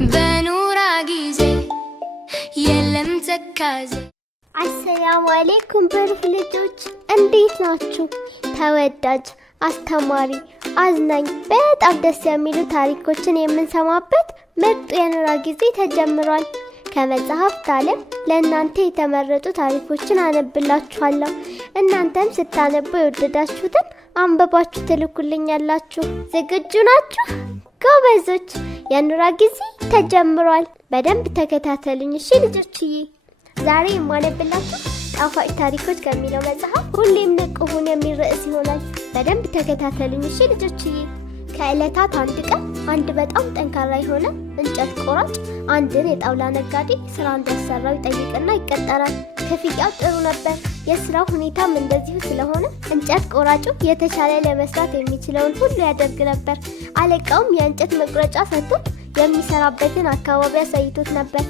በኑራ ጊዜ የለም ተካዜ። አሰላሙ አለይኩም ብሩህ ልጆች እንዴት ናችሁ? ተወዳጅ አስተማሪ አዝናኝ በጣም ደስ የሚሉ ታሪኮችን የምንሰማበት ምርጥ የኑራ ጊዜ ተጀምሯል። ከመጽሐፍት ዓለም ለእናንተ የተመረጡ ታሪኮችን አነብላችኋለሁ። እናንተም ስታነቡ የወደዳችሁትን አንብባችሁ ትልኩልኛላችሁ። ዝግጁ ናችሁ? ጎበዞች! የኑራ ጊዜ ተጀምሯል። በደንብ ተከታተሉኝ እሺ ልጆችዬ። ዛሬ የማነብላችሁ ጣፋጭ ታሪኮች ከሚለው መጽሐፍ ሁሌም ንቁ ሁኑ የሚል ርዕስ ይሆናል። በደንብ ተከታተሉኝ እሺ ልጆችዬ። ከዕለታት አንድ ቀን አንድ በጣም ጠንካራ የሆነ እንጨት ቆራጭ አንድን የጣውላ ነጋዴ ስራ እንዲያሰራው ይጠይቅና ይቀጠራል። ክፍያው ጥሩ ነበር። የስራው ሁኔታም እንደዚሁ ስለሆነ እንጨት ቆራጩ የተሻለ ለመስራት የሚችለውን ሁሉ ያደርግ ነበር። አለቃውም የእንጨት መቁረጫ ሰጥቶት የሚሰራበትን አካባቢ አሳይቶት ነበር።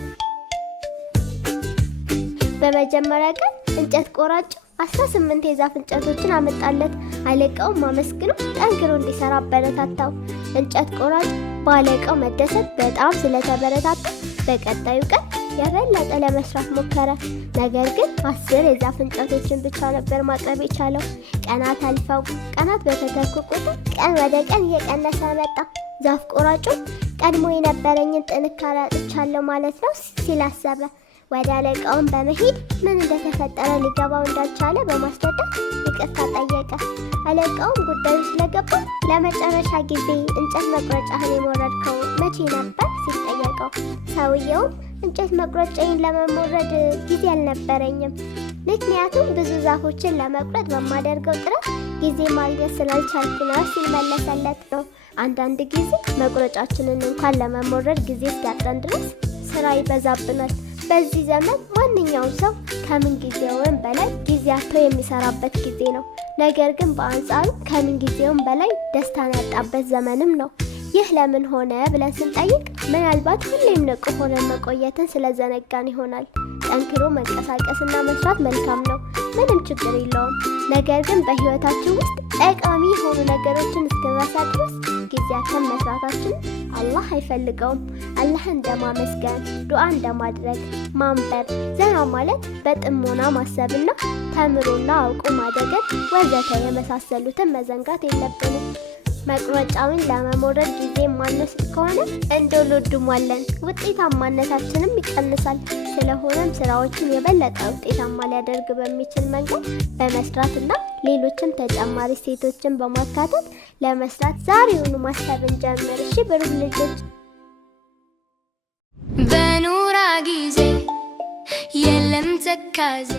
በመጀመሪያ ቀን እንጨት ቆራጩ 18 የዛፍ እንጨቶችን አመጣለት። አለቃውም አመስግኖ ጠንክሮ እንዲሰራ አበረታታው። እንጨት ቆራጭ በአለቃው መደሰት በጣም ስለተበረታታ በቀጣዩ ቀን የበለጠ ለመስራት ሞከረ። ነገር ግን 10 የዛፍ እንጨቶችን ብቻ ነበር ማቅረብ የቻለው። ቀናት አልፈው ቀናት በተተኩ ቁጥር ቀን ወደ ቀን እየቀነሰ መጣ። ዛፍ ቆራጩ ቀድሞ የነበረኝን ጥንካሬ አጥቻለሁ ማለት ነው ሲል አሰበ። ወደ አለቃውን በመሄድ ምን እንደተፈጠረ ሊገባው እንዳልቻለ በማስረዳት ይቅርታ ጠየቀ። አለቃውም ጉዳዩ ስለገባ ለመጨረሻ ጊዜ እንጨት መቁረጫህን የሞረድከው መቼ ነበር ሲል ጠየቀው። ሰውየውም እንጨት መቁረጫዬን ለመሞረድ ጊዜ አልነበረኝም፣ ምክንያቱም ብዙ ዛፎችን ለመቁረጥ በማደርገው ጥረት ጊዜ ማግኘት ስላልቻልኩ ነው ሲል መለሰለት ነው። አንዳንድ ጊዜ መቁረጫችንን እንኳን ለመሞረድ ጊዜ እስኪያጥረን ድረስ ስራ ይበዛብናል። በዚህ ዘመን ማንኛውም ሰው ከምን ጊዜውም በላይ ጊዜ አጥቶ የሚሰራበት ጊዜ ነው። ነገር ግን በአንጻሩ ከምን ጊዜውም በላይ ደስታን ያጣበት ዘመንም ነው። ይህ ለምን ሆነ ብለን ስንጠይቅ ምናልባት ሁሌም ንቁ ሆነን መቆየትን ስለዘነጋን ይሆናል። ጠንክሮ መንቀሳቀስና መስራት መልካም ነው፣ ምንም ችግር የለውም። ነገር ግን በህይወታችን ውስጥ ጠቃሚ የሆኑ ነገሮችን እስክንረሳ ድረስ ጊዜያችን መስራታችን አላህ አይፈልገውም። አላህ እንደማመስገን፣ ዱዓ እንደማድረግ፣ ማንበብ፣ ዘና ማለት፣ በጥሞና ማሰብና ተምሮና አውቆ ማደገር ወዘተ የመሳሰሉትን መዘንጋት የለብንም። መቁረጫውን ለመሞረድ ጊዜ ማንወስድ ከሆነ እንደሎድሟለን፣ ውጤታማነታችንም ይቀንሳል። ስለሆነም ስራዎችን የበለጠ ውጤታማ ሊያደርግ በሚችል መንገድ በመስራትና ሌሎችም ተጨማሪ ሴቶችን በማካተት ለመስራት ዛሬውኑ ማሰብ እንጀምር። እሺ ብሩህ ልጆች። በኑራ ጊዜ የለም ተካዜ።